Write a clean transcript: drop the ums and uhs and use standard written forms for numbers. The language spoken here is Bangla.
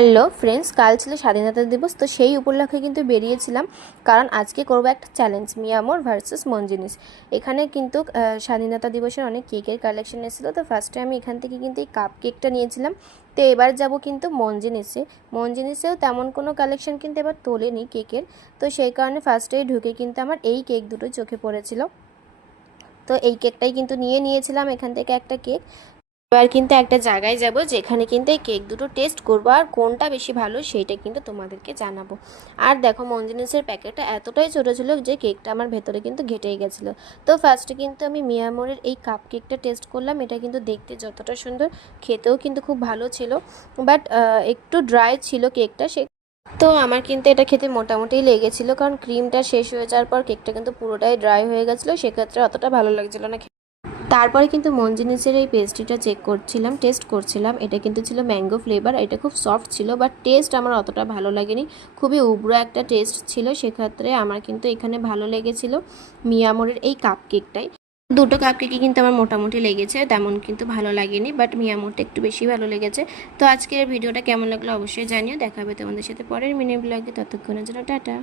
হ্যালো ফ্রেন্ডস, কাল ছিল স্বাধীনতা দিবস। তো সেই উপলক্ষে কিন্তু বেরিয়েছিলাম, কারণ আজকে করব একটা চ্যালেঞ্জ, মিয়ামোর ভার্সেস মনজিনিস। এখানে কিন্তু স্বাধীনতা দিবসের অনেক কেকের কালেকশন এসেছিলো। তো ফার্স্টে আমি এখান থেকে কিন্তু এই কাপ কেকটা নিয়েছিলাম। তো এবার যাব কিন্তু মনজিনিসেও তেমন কোনো কালেকশন কিন্তু এবার তোলেনি কেকের। তো সেই কারণে ফার্স্টেই ঢুকে কিন্তু আমার এই কেক দুটো চোখে পড়েছিল। তো এই কেকটাই কিন্তু নিয়েছিলাম এখান থেকে একটা কেক। এবার কিন্তু একটা জায়গায় যাব যেখানে কিন্তু এই কেক দুটো টেস্ট করবো, আর কোনটা বেশি ভালো সেইটা কিন্তু তোমাদেরকে জানাবো। আর দেখো, মনজিনিসের প্যাকেটটা এতটাই ছোটো ছিল যে কেকটা আমার ভেতরে কিন্তু ঘেটেই গেছিলো। তো ফার্স্টে কিন্তু আমি মিয়ামোরের এই কাপ কেকটা টেস্ট করলাম। এটা কিন্তু দেখতে যতটা সুন্দর, খেতেও কিন্তু খুব ভালো ছিল। বাট একটু ড্রাই ছিল কেকটা। তো আমার কিন্তু এটা খেতে মোটামুটি লেগেছিলো, কারণ ক্রিমটা শেষ হয়ে যাওয়ার পর কেকটা কিন্তু পুরোটাই ড্রাই হয়ে গেছিলো, সেক্ষেত্রে অতটা ভালো লাগছিলো না। তারপরে কিন্তু মনজিনিসের এই পেস্ট্রিটা টেস্ট করছিলাম। এটা কিন্তু ছিল ম্যাঙ্গো ফ্লেভার। এটা খুব সফট ছিল, বাট টেস্ট আমার অতটা ভালো লাগেনি। খুবই উগ্র একটা টেস্ট ছিল, সেক্ষেত্রে আমার কিন্তু এখানে ভালো লেগেছিল মিয়ামোরের এই কাপ কেকটাই। দুটো কাপ কেকই কিন্তু আমার মোটামুটি লেগেছে, তেমন কিন্তু ভালো লাগেনি, বাট মিয়ামোরটা একটু বেশি ভালো লেগেছে। তো আজকের ভিডিওটা কেমন লাগলো অবশ্যই জানিও। দেখা হবে তোমাদের সাথে পরের মিনি ব্লগে। ততক্ষণের জন্য টাটা।